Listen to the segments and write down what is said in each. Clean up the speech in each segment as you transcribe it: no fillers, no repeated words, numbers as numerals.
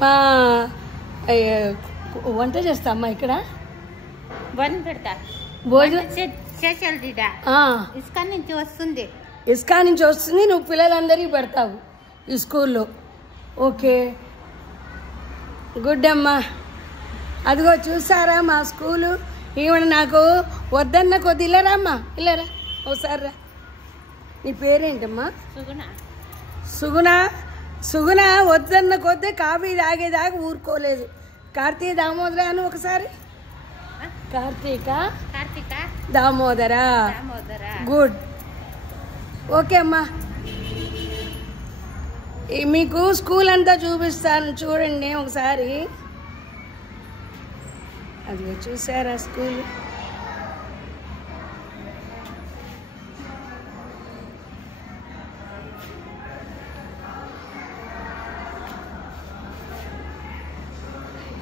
మా వంట చేస్తా అమ్మా ఇక్కడ భోజనం ఇస్కా నుంచి వస్తుంది నువ్వు పిల్లలందరికీ పెడతావు ఈ స్కూల్లో. ఓకే, గుడ్ అమ్మా. అదిగో చూసారా మా స్కూలు. ఈవెన నాకు వద్దన్న కొద్ది ఇల్లరా అమ్మా, ఇల్లరా ఒకసారి రా. నీ పేరేంటమ్మా? సుగుణ వద్దన్న కొద్ది కాఫీ తాగేదాకా ఊరుకోలేదు. కార్తీక దామోదర అని ఒకసారి. కార్తీక దామోదర. గుడ్. ఓకే అమ్మా, మీకు స్కూల్ అంతా చూపిస్తాను చూడండి ఒకసారి. అది చూసారా స్కూల్?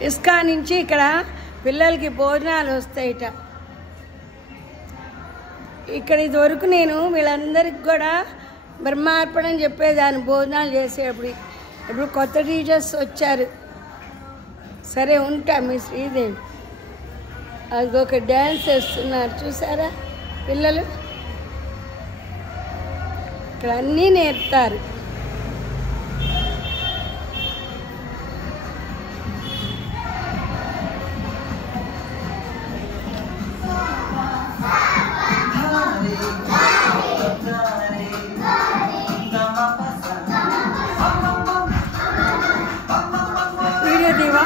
ఇస్కా నుంచి ఇక్కడ పిల్లలకి భోజనాలు వస్తాయిట. ఇక్కడ ఇదివరకు నేను వీళ్ళందరికీ కూడా బ్రహ్మార్పణం చెప్పేదాన్ని భోజనాలు చేసేప్పుడు. ఇప్పుడు కొత్త టీచర్స్ వచ్చారు. సరే ఉంటా. మీ శ్రీదేవి అది ఒక డ్యాన్స్ వేస్తున్నారు చూసారా పిల్లలు. ఇక్కడ అన్నీ నేర్పుతారు. వీడియో దీవా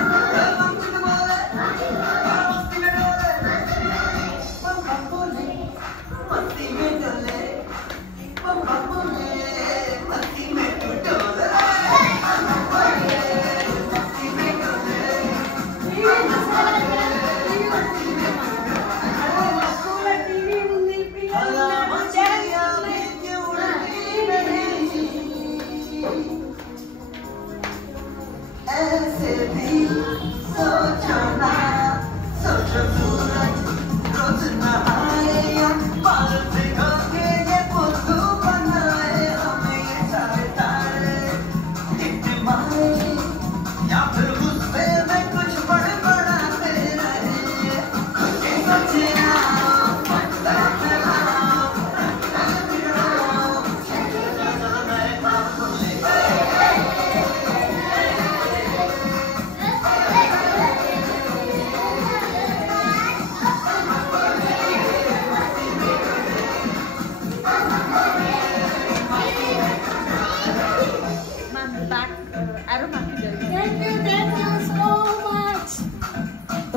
Thank you so much.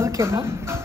Okay, ma.